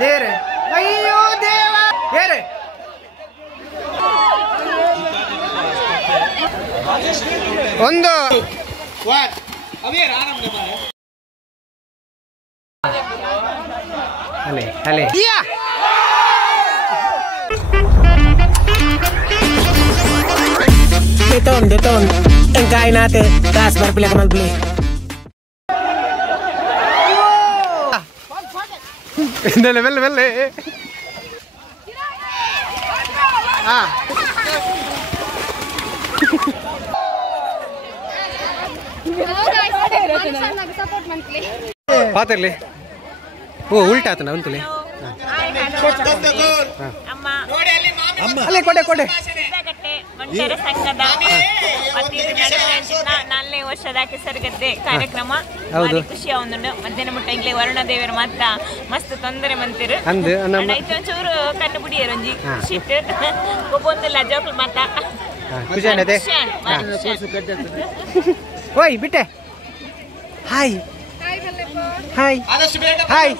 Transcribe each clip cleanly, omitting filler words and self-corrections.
ದೇರೆ ಅಯ್ಯೋ ದೇವ ಏರೆ ಒಂದು ಅಲೆ ಅಲೆ Deton engkain natin tas berbeli kemal beli Dale belle ಪಾತಿರ್ಲಿ ಓ ಉಲ್ಟಾ ಆತನ ಅಂತಲೇ ಅಲ್ಲೇ ಕೊಡೆ ಒಂಟೆರ ಸಂಘದ ನಾಲ್ಕನೇ ವರ್ಷದ ಕೆಸರುಗದ್ದೆ ಕಾರ್ಯಕ್ರಮ ಖುಷಿ ಆಗುಂಡು ಮಧ್ಯಾಹ್ನ ಮುಟ್ಟ ಇಂಗ್ಲೇ ವರುಣ ದೇವರ ಮಾತ್ರ ಮಸ್ತ್ ತೊಂದರೆ ಮಂತಿರು ಚೂರು ಕಣ್ಣು ಬುಡಿಯರು ಒಂಜಿ ಶಿಟ್ ಒಬ್ಬೊಂದಿಲ್ಲ ಜೋಕಲ್ ಮಾತ ಓಯ್ ಬಿಟ್ಟೆ ಹಾಯ್ ಹಾಯ್ ಹಾಯ್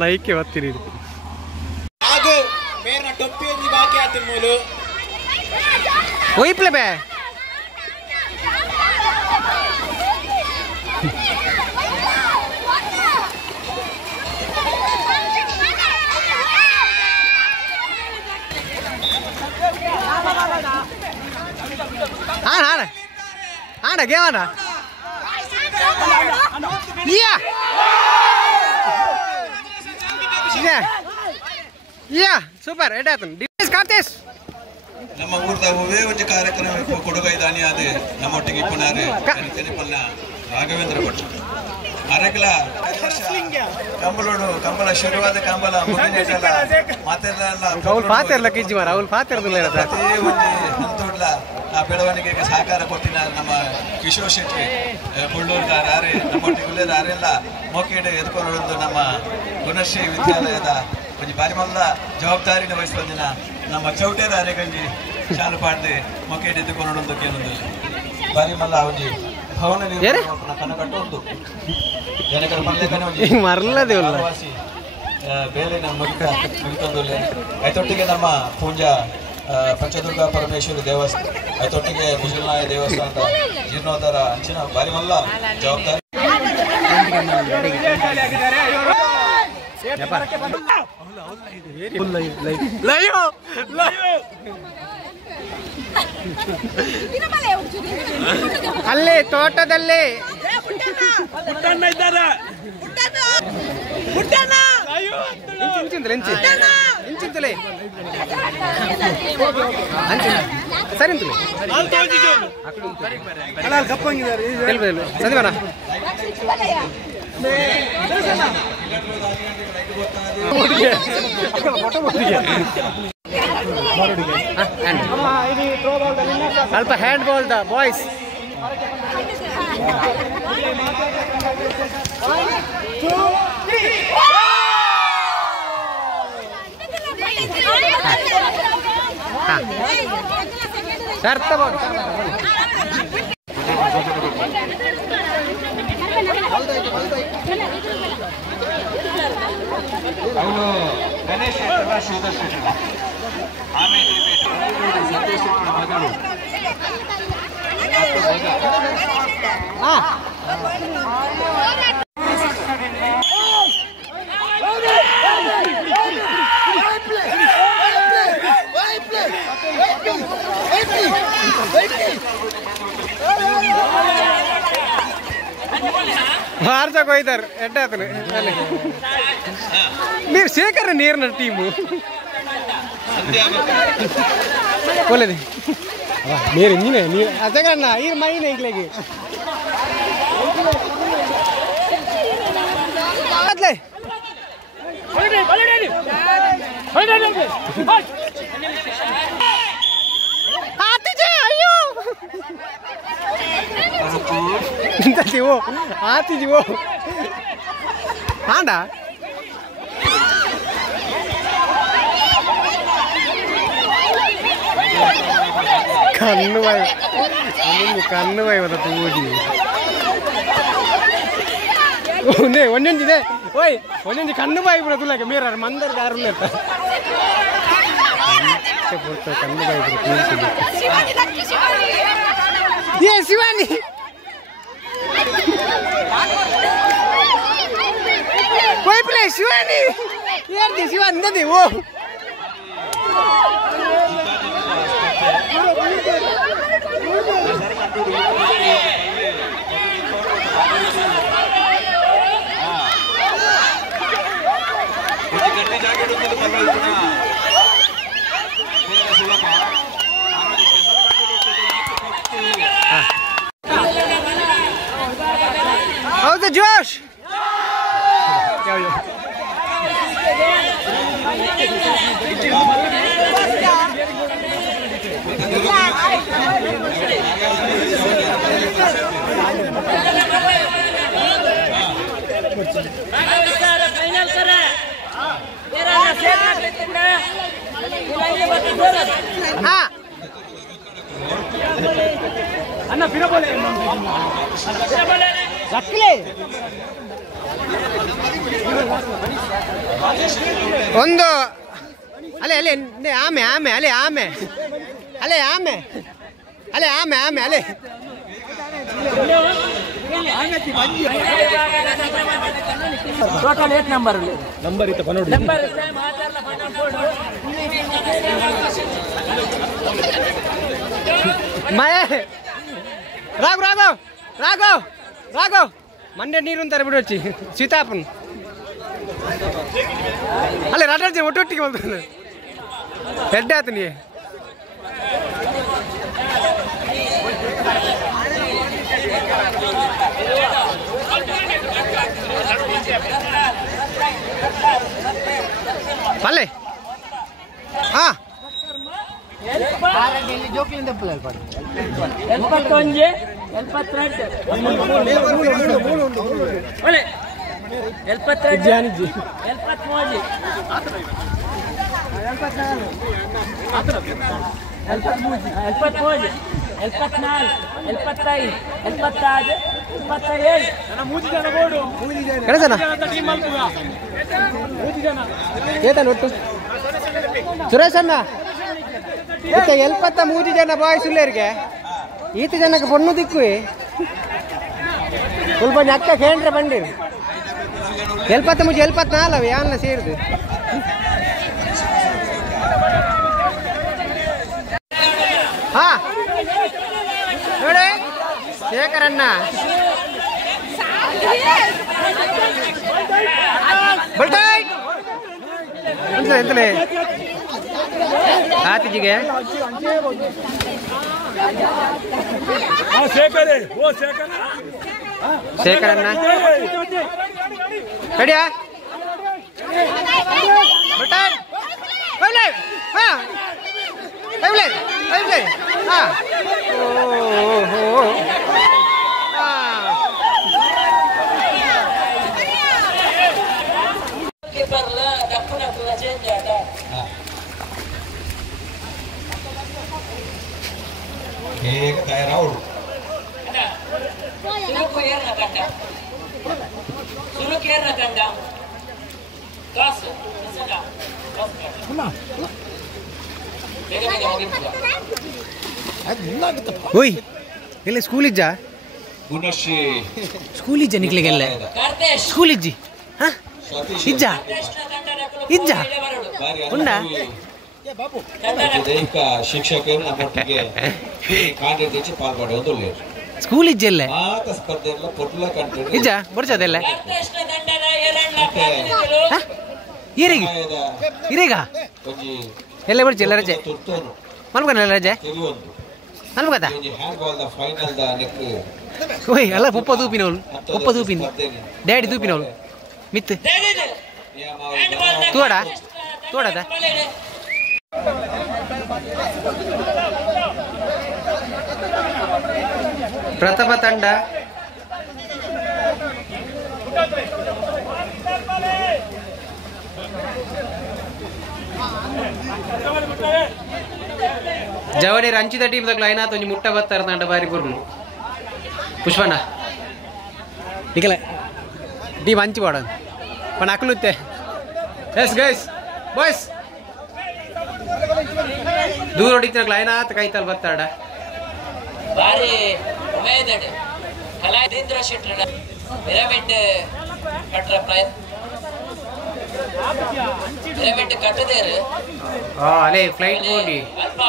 ಲೈಕೆ ಬರ್ತೀರಿ ಹಾಗೂ ಮೇರ್ನ ಟೊಪ್ಪಿಯಲ್ಲಿ ಬಾಕಿ ಆತಿನ ಮೂಲು ಒಯ್ಪ್ಲೆ ಬೇ ಆಡ ಗೇಮ್ ಆಡ ಸೂಪರ್ ಎಡಾತನ್ ಡಿಸ್ ಕಾರ್ತಿಸ್ ನಮ್ಮ ಊರ್ದಾಗ ಒವೇ ಒಂದು ಕಾರ್ಯಕ್ರಮ ಕೊಡುಗೈ ದಾನಿ ಆದ ನಮ್ಮೊಟ್ಟಿಗೆ ಇಪ್ಪನಾರೆ ಕನಿಪಲ್ಲ ರಾಘವೇಂದ್ರ ಭಟ್ ಅರಗಲ ಕಂಬಳೋಡು ಕಂಬಳ ಶುರುವಾದ ಕಂಬಳ ಮಾತೆಲ್ಲ ಅವ್ರು ಪಾತಿರ್ಲ ಕಿಜ್ಜಿ ಮಾರ ಅವ್ರು ಪಾತಿರ್ದಿಲ್ಲ ಪ್ರತಿ ಒಂದು ಹಂತೋಡ್ಲ ಆ ಬೆಳವಣಿಗೆಗೆ ಸಹಕಾರ ಕೊಟ್ಟಿನ ನಮ್ಮ ಕಿಶೋರ್ ಶೆಟ್ಟಿ ಬುಳ್ಳೂರ್ಗಾರ ಆರೆ ನಮ್ಮೊಟ್ಟಿಗೆ ಉಳ್ಳೇರ ಆರೆಲ್ಲ ಮೋಕೆಡೆ ಎದ್ಕೊಂಡು ನಮ್ಮ ಗುಣಶ್ರೀ ವಿದ್ಯಾಲಯದ ಒಂದು ಬಾರಿ ಮೊದಲ ಜವಾಬ್ದಾರಿನ ವಹಿಸ್ಬಂದಿನ ನಮ್ಮ ಚೌಟೇರ ಅರೆಗಂಜಿ ಶಾಲು ಪಾಡ್ದೆ ಮೊಕೆಡೆ ಎದ್ದುಕೊಂಡು ಕೇಳೋದು ಬಾರಿ ಮಲ್ಲ ಒಂಜಿ ಭವನ ನಿರ್ಮಾಣ ಕನಕಟ್ಟೊಂದು ಜನಕರ ಮಲ್ಲೆ ಮರಲದೇವಲ್ಲ ಬೇಲೆನ ಮುಗಿತೊಂದುಲ್ಲೆ ಐತೊಟ್ಟಿಗೆ ನಮ್ಮ ಪೂಂಜಾ ಪಂಚದುರ್ಗಾ ಪರಮೇಶ್ವರಿ ದೇವಸ್ಥಾನ ಐತೊಟ್ಟಿಗೆ ಮುಜುಲ್ನಾಯ ದೇವಸ್ಥಾನದ ಜೀರ್ಣೋದ್ಧಾರ ಅಂಚಿನ ಬಾರಿ ಮಲ್ಲ ಜವಾಬ್ದಾರಿ ಅಲ್ಲೇ ತೋಟದಲ್ಲಿ ಇಂಚಿಂತಲೇ ಸರಿ ಸಂದೀಪನ ಸ್ವಲ್ಪ ಹ್ಯಾಂಡ್ ಬಾಲ್ ದ ಬಾಯ್ಸ್ ಶರ್ತ ಬಾಲ್ ಅವನು ಗಣೇಶ್ ಶೆಟ್ಟರ ಶ್ರೀಧರ್ ಶೆಟ್ಟರ ಆಮೇಲೆ ಸಂತೋಷ್ ಶೆಟ್ಟರ ಮಗಳು ಭಾರತಕ್ಕೆ ಹೋಯ್ತಾರೆ ಎಡ್ಡಾತನು ನೀವು ಶೇಖರ ನೀರಿನ ಟೀಮು ಒಳ್ಳೆದು ನೀರು ನೀನೆ ನೀರು ಅದನ್ನ ಈ ಮೈನ ಈಗಲೆಗೆ ಅಯ್ಯೋ ಇಂತ ಜೀವೋ ಆತಿ ಜೀವೋ ಆಂಡ ಕಣ್ಣು ಬಾಯಿ ಬರುತ್ತೆ ಓದಿ ಒಂದೊಂದಿದೆ ಓಯ್ ಒಂದೊಂದು ಕಣ್ಣು ಬಾಯಿ ಬಿಡೋದಿಲ್ಲ ಮೇರ ಮಂದರ್ ದಾರು ಕಣ್ಣು ಬಾಯಿ ಬಿಡುತ್ತೆ ಏ ಶಿವಾನಿ ಓಯ್ ಪ್ಲೇ ಶಿವಾನಿ ಹೇಳ್ತಿ ಶಿವಾನಿ ನದಿ ಓ ಹೌದು ಜೋಶ್ ಅಣ್ಣ ಬಿರಬೋಲೆ ಒಂದು ಅಲೆ ಅಲೆ ಆಮೆ ಆಮೆ ಅಲೆ ಆಮೆ ಅಲೆ ಆಮೆ ಅಲೆ ಆಮೆ ಆಮೆ ಅಲೆ ಟೋಟಲ್ 8 ನಂಬರ್ ಇತ್ತು ಪನ್ನೋಡು ನಂಬರ್ ಮಯೇ ರಾಘವ್ ರಾಘವ್ ರಾಘವ್ ರಾಘವ್ ಮಂಡ್ಯ ನೀರು ಅಂತಾರೆ ಬಿಡೋಚ್ಚಿ ಸೀತಾಪನ್ ಅಲ್ಲೇ ರಾಟಾರ್ಜಿ ಒಟ್ಟೊಟ್ಟಿಗೆ ಬಂದ ಹೆಡ್ಡೆ ಆತ ನೀ ಅಲ್ಲೇ ಹಾ ಜೋಕ್ಲಿಂದ ಎಲ್ಪತ್ತೊಂಜೆ ಎಲ್ಪತ್ತೆರಡು ಒಳ್ಳೆ ಎಲ್ಪತ್ತೆರಡು ಎಲ್ಪತ್ಮೂರು ಎಲ್ಪತ್ಮೂರು ಎಲ್ಪತ್ನಾಲ್ಕು ಎಲ್ಪತ್ತೈದು ಎಲ್ಪತ್ತಾರು ಎಲ್ಪತ್ತೇಳು ಏತನ ಒಟ್ಟು ಸುರೇಶ್ ಅಣ್ಣ ಮತ್ತೆ 73 ಜನ ಬಾಯ್ಸ್ ಉಳ್ಳೇರಿಗೆ ಈತ ಜನಕ್ಕೆ ಪೊಣ್ಣು ದಿಕ್ಕು ಸ್ವಲ್ಪ ಅಕ್ಕ ಕೇಂದ್ರ ಬಂದಿರಿ 73 74 ಯಾವನ್ನ ಸೇರಿದು ಹಾ ನೋಡಿ ಶೇಖರಣ್ಣ ಬಲ್ಟಾಯ್ ಎಂತಲೇ ಆತಿಜಿಗೆ ಶೇಖರಣ್ಣ ಕಡಿಯಾ ಬಲ್ಟಾಯ್ ಹಾ ಹಾ ಓಹೋ ಹೇಗೆ ತಯಾರವಳು ಓಯ್ ಇಲ್ಲ ಸ್ಕೂಲ್ ಇಜ್ಜ ಗುಣಶ್ರೀ ಸ್ಕೂಲ್ ಇಜ್ಜ ನಿಕ್ಲಿಗೆಲ್ಲ ಸ್ಕೂಲ್ ಇಜ್ಜಿ ಹಾ ಇಜ್ಜ ಇಜ್ಜ ಉಂಡ ದೈಹಿಕ ಶಿಕ್ಷಕರು ನಮ್ಮೊಟ್ಟಿಗೆ ಕಾರ್ಯದರ್ಶಿ ಪಾಲ್ಗೊಳ್ಳುವುದು ಸ್ಕೂಲ್ ಇಜ್ಜೆಲ್ಲ ಮಾತ ಸ್ಪರ್ಧೆಲ್ಲ ಪೊಟ್ಲ ಕಂಡು ಇಜ್ಜ ಬರ್ಚೋದೆಲ್ಲ ಈರಿಗೆ ಈರೀಗ ಎಲ್ಲ ಬರ್ಚಿಲ್ಲ ರಜೆ ಮಲ್ಕೊಲ್ಲ ರಜೆ ಮಲ್ಕೊತ ಓಯ್ ಅಲ್ಲ ಪಪ್ಪ ತೂಪಿನವಳು ಡ್ಯಾಡಿ ತೂಪಿನವಳು ಮಿತ್ ತೋಡದ ಪ್ರಥಮ ತಂಡ ಜವಡಿ ರಂಚಿದ ಟೀಮ್ ತಗ್ಲ ಐನಾತ್ ಒಂಜಿ ಮುಟ್ಟ ಬತ್ತಾರ ತಂಡ ಬಾರಿ ಬುರ್ಲು ಪುಷ್ಪಣ್ಣ ಇಕಲೆ ಟೀಮ್ ಹಂಚಿ ಬಾಡ ಪಣ ಅಕ್ಲುತ್ತೆ ಎಸ್ ಗೈಸ್ ಬಾಯ್ಸ್ ದೂರ ಹೊಡಿತಿನ ಐನಾತ್ ಕೈತಲ್ ಬತ್ತಾಡ ಬಾರಿ ಉಮೇದಡ್ ಕಲಾದೇಂದ್ರ ಶೆಟ್ರ ಪಿರಮಿಡ್ ಕಟ್ಟರ ಪ್ರಯತ್ನ ಪಿರಮಿಡ್ ಕಟ್ಟದೇರು ಅಲೆ ಫ್ಲೈಟ್ ಬೋಡಿ ಅಲ್ಪ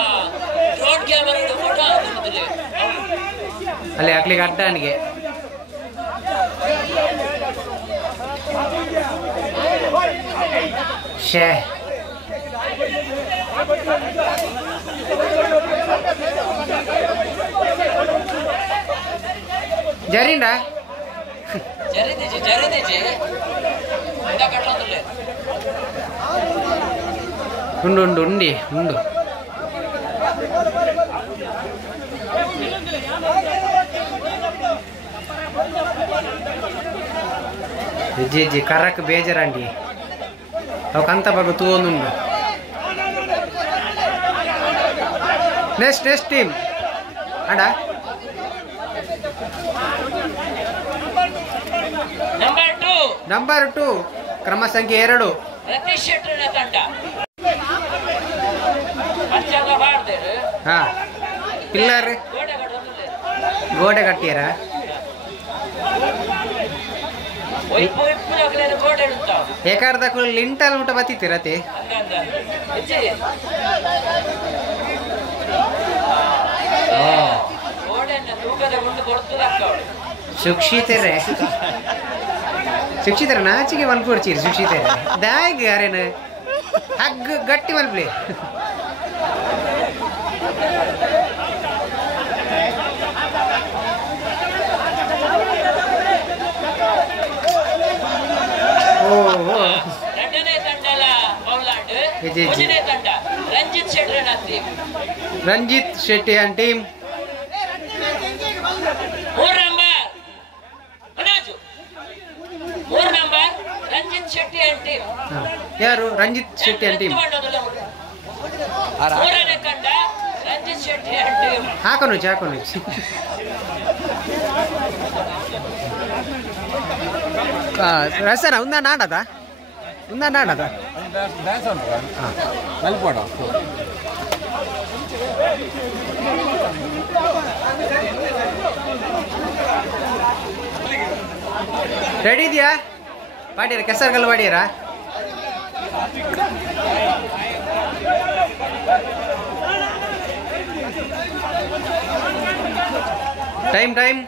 ಡ್ರೋನ್ ಕ್ಯಾಮೆರಾ ಫೋಟೋ ಹಾಕುತ್ತಿಲ್ಲ ಅಲೆ ಹಾಕ್ಲಿಕ್ಕೆ ಅಡ್ಡಾನಿಗೆ ಶೇ ಜರಿಂಡ ಜರಿದೇಜಿ ಇಂದ ಕಟ್ಟೋದಿಲ್ಲ ಉಂಡು ಜಿ ಕರಕ್ ಬೇಜಾರಂಡಿ ಅವು ಕಂತ ಬಗ್ಗು ತೂವೊಂದುಂಡು ನೆಕ್ಸ್ಟ್ ಟೀಮ್ ಅಡ ನಂಬರ್ 2 ಕ್ರಮ ಸಂಖ್ಯೆ 2 ರತೀಶ್ ಶೆಟ್ಟರ್ನ ತಂಡ ಪಂಚಾಂಗ ಮಾಡ್ದೇರು ಹಾ ಪಿಲ್ಲರ್ ಗೋಡೆ ಕಟ್ಟಿಯರ ಗೋಡೆ ಇಡ್ತಾವ ಏಕಾರ್ದಕ್ಕೂ ಲಿಂಟಲ್ ಊಟ ಬತ್ತಿತ್ತಿರತ್ತೆ ಗೋಡೆಯನ್ನು ತೂಕದ ಗುಂಡು ಕೊಡ್ತದಕ್ಕ ಶಿಕ್ಷಿತರ ನಾಚಿಗೆ ಮಲ್ಪೊಡ್ಚೀರಿ ಶಿಕ್ಷಿತರ ದಾಯಿಗೆ ಯಾರೇನ ಹಗ್ಗ ಗಟ್ಟಿ ಮಲ್ಪಲಿ ಎರಡನೇ ತಂಡಲ ಬೌಲಾಂಡ್ ಮೂರನೇ ತಂಡ Ranjith Shetty Ranjith Shetty and team 3 number ಅನಾಜು 3 number Ranjith Shetty and team ಯಾರು ರಂಜಿತ್ ಶೆಟ್ಟಿ ಅಂಡ್ ಟೀಮ್ ಮೂರನೇ ತಂಡ ರಂಜಿತ್ ಶೆಟ್ಟಿ ಅಂಡ್ ಟೀಮ್ ಹಾಕೋನು ರಸನ ఉందా నాడదా ಡ್ಯಾನ್ಸ್ ಉಂಟು ಮಲ್ಪೋಡ ರೆಡಿ ಇದೆಯಾ ಪಾಡ್ಯಾರ ಕೆಸರ್ಗಲ್ಲು ಪಾಡ್ಯಾರ ಟೈಮ್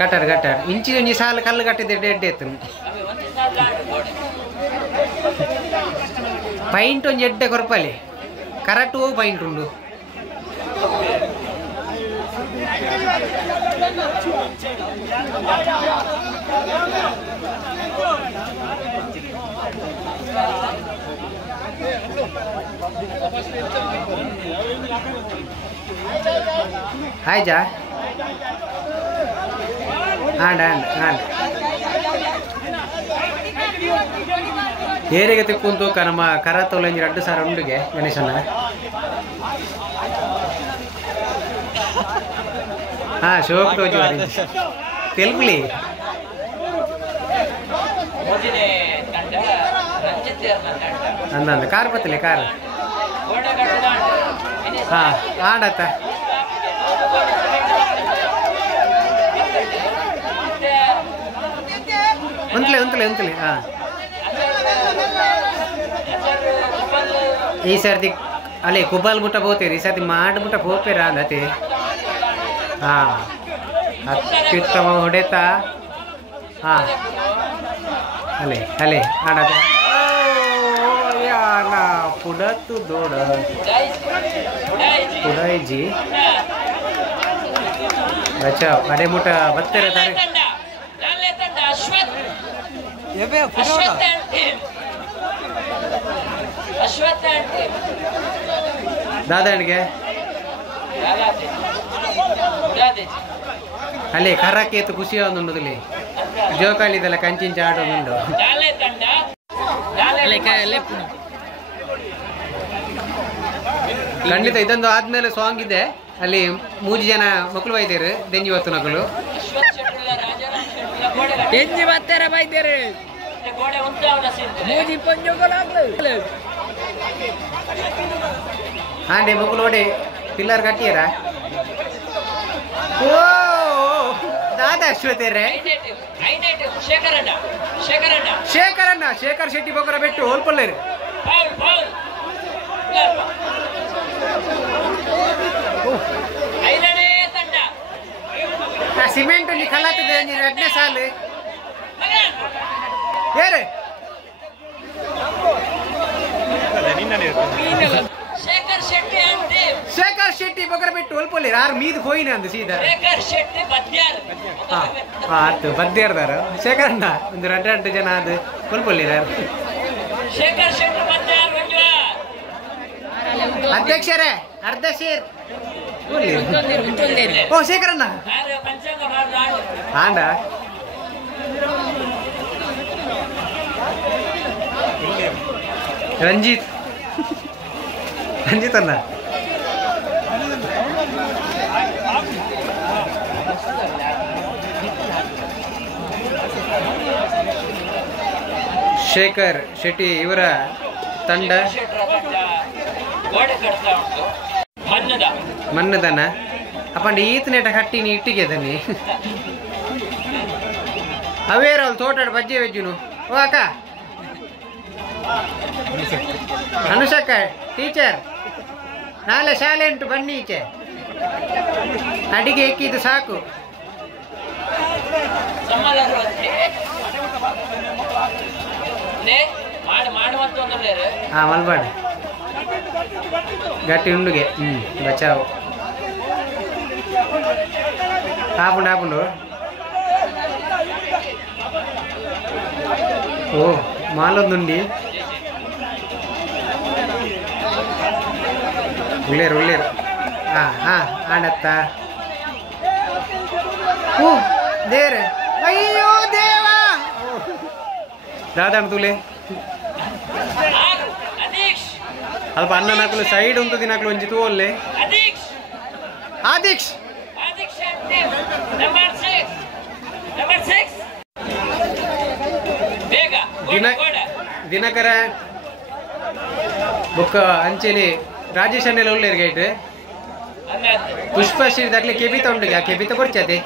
ಕಟ್ಟರ್ ಇಂಚಿ ಸಾಲ ಕಲ್ಲು ಕಟ್ಟಿದ್ದೆ ಡೆಡ್ ಎತ್ತು ಪೈಂಟ್ ಒಂಜಿ ಎಡ್ಡೆ ಕೊರಪಲ್ಲಿ ಕರೆಕ್ಟ್ ಹೋಗಿ ಪೈಂಟ್ ಉಂಡು ಹಾಯ್ ಜಾ ಆಂಡ್ ಏರಿಗೆ ತಿಕ್ಕೊಂತು ನಮ್ಮ ಕರ ತೊಲಂಜಿ 2 ಸಾವಿರ ಉಂಡಿಗೆ ಗಣೇಶನ ಶೋಕ್ ತೋಜು తెలుపులి ಅಂದ ಕಾರ್ ಬತ್ತಲೆ ಕಾರ್ ಆಡತ್ತ ಉಂತಲೆ ಈ ಸರ್ತಿ ಅಲ್ಲೇ ಕುಬ್ಬಲ್ ಬುಟ್ಟ ಹೋಗ್ತೀರಿ ಈ ಸರ್ತಿ ಮಾಡ್ಬಿಟ್ಟ ಹೋಗ್ತೀರಾ ಅಂದತಿ ಅತ್ಯುತ್ತಮ ಹೊಡೆತ ಅಲೆ ಆಡದ ಪುಡತ್ತು ದೋಡ ಪುಡೈಜಿ ಬಚಾವ್ ಅಡೆ ಮುಟ ಬತ್ತೆರೆ ತಾರೆ ನಾಳೆ ತಂಡ ಅಶ್ವಥ್ ಎಬೆ ಅಶ್ವಥ್ ಆಂಟಿ ದಾದಾಣಿಗೆ ಅಲ್ಲಿ ಕರಕ್ಕೆ ಖುಷಿ ಒಂದುಂಡುದಲ್ಲಿ ಜೋಕಾಲಿದೆಲ್ಲ ಕಂಚಿಂಚ ಆಡೋದುಂಡು ಖಂಡಿತ ಇದೊಂದು ಆದ್ಮೇಲೆ ಸಾಂಗ್ ಇದೆ ಅಲ್ಲಿ 3 ಜನ ಮಕ್ಕಳು ಬೈದೇರು ದೆಂಜಿ ಹೊತ್ತು ಮಕ್ಕಳು ದೆಂಜಿ ಬರ್ತಾರೆ ಬೈದೇರು ಆಂಡೆ ಮಕ್ಕಳು ಓಡಿ ಪಿಲ್ಲರ್ ಕಟ್ಟಿಯರ ಓ ದಾದಾ ಅಶ್ವತೇರೆ ಶೇಖರ್ ಶೆಟ್ಟಿ ಬೊಕ್ಕರ ಬೆಟ್ಟು ಹೋಲ್ಪಲ್ಲೇರು ಸಿಮೆಂಟ್ ಕಲಾತದೆ 2ನೇ ಸಾಲು ಏರೆ ಶೇಖರ್ ಶೆಟ್ಟಿ ಬೊಕ್ಕರ ಬೆಟ್ಟು ಹೋಲ್ಪಲ್ಲೇರು ಯಾರು ಮೀದು ಹೋಯಿನ ಅಂದು ಸೀದಾ ಆಯ್ತು ಬದ್ಯಾರ್ದಾರ ಶೇಖರಣ್ಣ ಒಂದು 2 ಜನ ಅದು ಹೋಲ್ಪಲ್ಲೇರು ಯಾರು ಅಧ್ಯಕ್ಷರೇ ಅರ್ಧಶೀರ್ ಓ ಶೇಖರಣ್ಣ ಆಂಡ ರಂಜಿತ್ ಅಣ್ಣ ಶೇಖರ್ ಶೆಟ್ಟಿ ಇವರ ತಂಡ ಮನ್ನದನ ಅಪ್ಪಂಡ ಈತನೇಟ ಕಟ್ಟಿನಿ ಇಟ್ಟಿಗೆ ಅದನ್ನಿ ಅವೇರ ಅವ್ರು ತೋಟ ಬಜ್ಜಿ ವೆಜ್ಜುನು ಓ ಅಕ್ಕ ಅನುಷಕ್ಕ ಟೀಚರ್ ನಾಳೆ ಶಾಲೆ ಉಂಟು ಬನ್ನಿ ಈಚೆ ಅಡಿಗೆ ಎಕ್ಕಿದ್ದು ಸಾಕು ಹಾ ಮಲ್ಬಾಡ್ ಗಟ್ಟಿ ಉಂಡುಗೆ ಬಚಾವು ಆಪುಂಡು ಆಪುಂಡು ಓ ಮಾಲೊಂದುಂಡಿ ಉಳ್ಳೇರು ಉಳ್ಳೇರು ಆಡತ್ತ ಓ ದೇವ್ರೆ ಅಯ್ಯೋ ದೇವಾ ದಾದಾ ತುಲೆ ಅಲ್ಪ ಅನ್ನ ನಾಕಲು ಸೈಡ್ ಉಂಟು ದಿನಾಕಲು ಒಂಜಿ ತೂವಲ್ಲೆ ಆದೀಕ್ಷ್ ದಿನಕರ ಬುಕ್ಕ ಅಂಚೆಲಿ ರಾಜೇಶ್ ಅನ್ನೆಲ್ಲ ಉಳ್ಳೇರು ಗೈಟ್ ಪುಷ್ಪಶ್ರೀ ದಾಟ್ಲೆ ಕೆಬಿತ ಉಂಟು ಆ ಕೆಬಿತ ಕೊಡ್ಚತೆ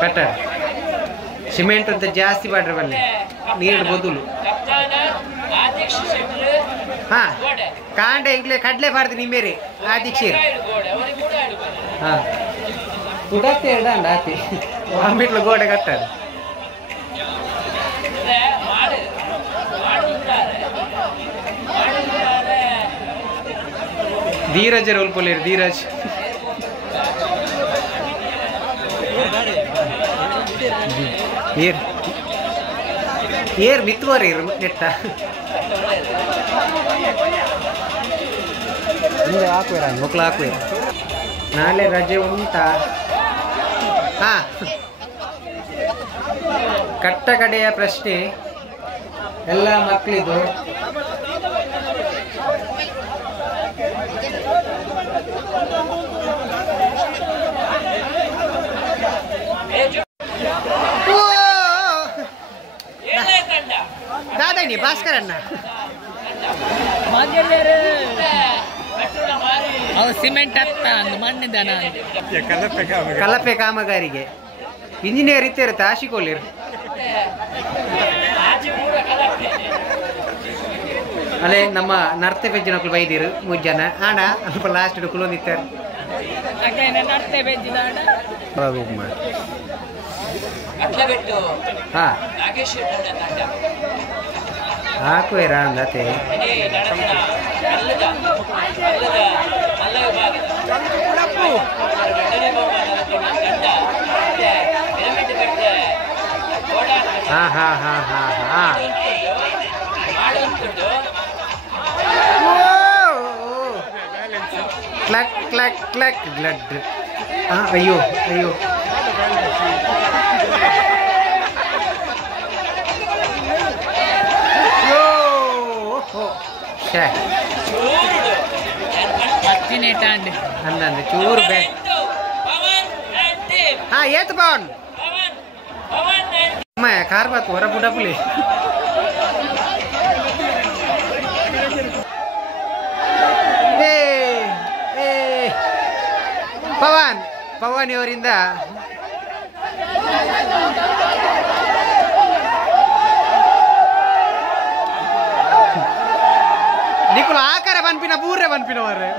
ಕಟ್ಟ ಸಿಮೆಂಟ್ ಅಂತ ಜಾಸ್ತಿ ಮಾಡ್ರಿ ಬನ್ನಿ ನೀರು ಬದಲು ಹಾ ಕಾಂಡೆ ಇಂಗ್ಲೇ ಕಡ್ಲೆ ಬಾರ್ದು ನಿಮ್ಮೇರಿ ಆದೀಕ್ಷೆ ಹಾ ಉಡತ್ತೆ ಎರಡಂಡ ಆತಿ ಆಂಬಿಟ್ಲು ಗೋಡೆ ಕಟ್ಟದು ಧೀರಜ್ ಉಲ್ಪೊಲೇರು ಧೀರಜ್ ಏರ್ ಮಿತ್ತುವರಿ ನೆಟ್ಟ ಮುಂದೆ ಹಾಕುವ ಮಕ್ಕಳು ಹಾಕುವ ನಾಳೆ ರಜೆ ಉಂಟಾ ಹಾ ಕಟ್ಟ ಕಡೆಯ ಪ್ರಶ್ನೆ ಎಲ್ಲ ಮಕ್ಕಳಿದು ದಾದಾಣಿ ಭಾಸ್ಕರಣ್ಣ ಸಿಮೆಂಟ್ ಮಣ್ಣಿದಾನ ಕಲಪೆ ಕಾಮಗಾರಿಗೆ ಇಂಜಿನಿಯರ್ ಇತ್ತೇರುತ್ತೆ ಆಶಿಕೋಲಿರು ಅಲ್ಲೇ ನಮ್ಮ ನರ್ತೆ ಪೆಜ್ಜಿನಕ್ಕಳು ಬೈದಿರು 3 ಜನ ಆಣ ಅಲ್ಪ ಲಾಸ್ಟ್ ಕುಲೊಂದಿತ್ತಾರೆ అట్లబెట్టు నాగేష్ రెడ్డి అన్నట్ట ಹಾಕುವೇರಾ ಅಂದತೆ ಹಾ ಹಾ ಹಾ ಹಾ ಹಾ ಕ್ಲಕ್ ಕ್ಲಕ್ ಕ್ಲಕ್ ಬ್ಲಡ್ ಅಯ್ಯೋ ಅಯ್ಯೋ ಅಂದಂದೆ ಚೂರು ಬೇ ಹಾ ಏತ್ ಪವನ್ ಅಮ್ಮ ಕಾರ್ ಬಾತ್ ಹೊರ ಬುಡಪುಲಿ ಪವನ್ ಪವನ್ ಇವರಿಂದ ನಿಖುಲ್ ಆಕಾರ ಬನ್ಪಿನ ಪೂರ್ರೆ ಬನ್ಪಿನ ಮಾರ್ರೆ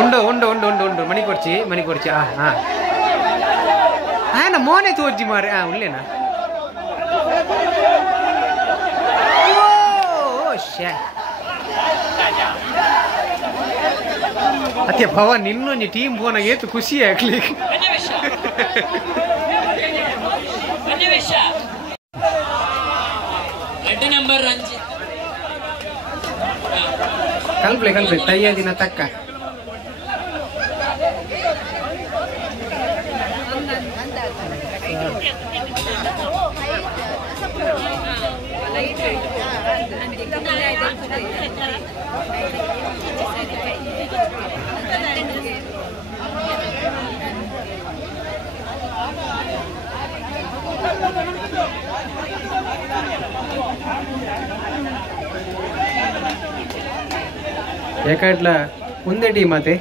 ಉಂಡು ಉಂಡು ಉಂಡು ಉಂಡು ಉಂಡು ಮಣಿ ಕೊಡ್ಚಿ ಹಾಂ ಮೋನೆ ತೋಜ್ಜಿ ಮಾರೆ ಉಳ್ಳೇನಾ ಅತ್ಯ ಭವನ್ ಇನ್ನೊಂದು ಟೀಮ್ ಫೋನ್ ಏತು ಖುಷಿ ಆಗ್ಲಿ ಕಲ್ಪ್ಲೆ ತಯ್ಯ ದಿನ ತಕ್ಕ ఏకా ఇట్లా ఉందే టీమ్ అయితే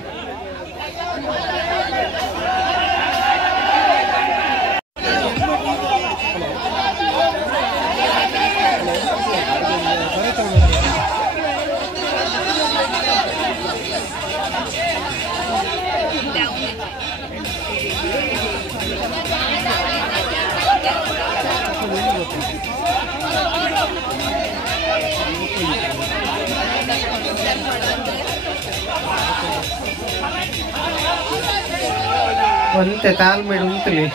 ಒಂತೆ ತಾಳ್ಮೇಡು ಉಂಟಲಿ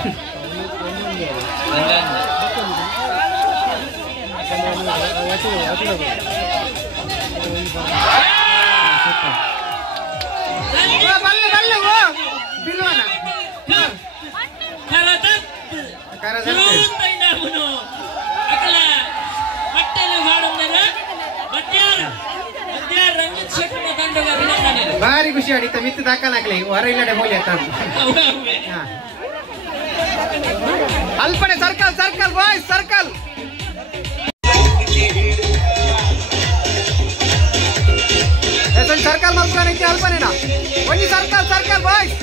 ಭಾರಿ ಖುಷಿ ಆಡಿತ್ತ ಮಿತ್ತು ದಾಖಲಾಗ್ಲಿ ಹೊರ ಇಲ್ಲಡೆ ಹೋಲಿ ಅಂತ ಅಲ್ಪನೆ circle circle boys circle circle ಮಲ್ಪನೆ ಅಲ್ಪನೆನಾ ಒಂದು ಸರ್ಕಲ್ ಸರ್ಕಲ್ ಬಾಯ್ಸ್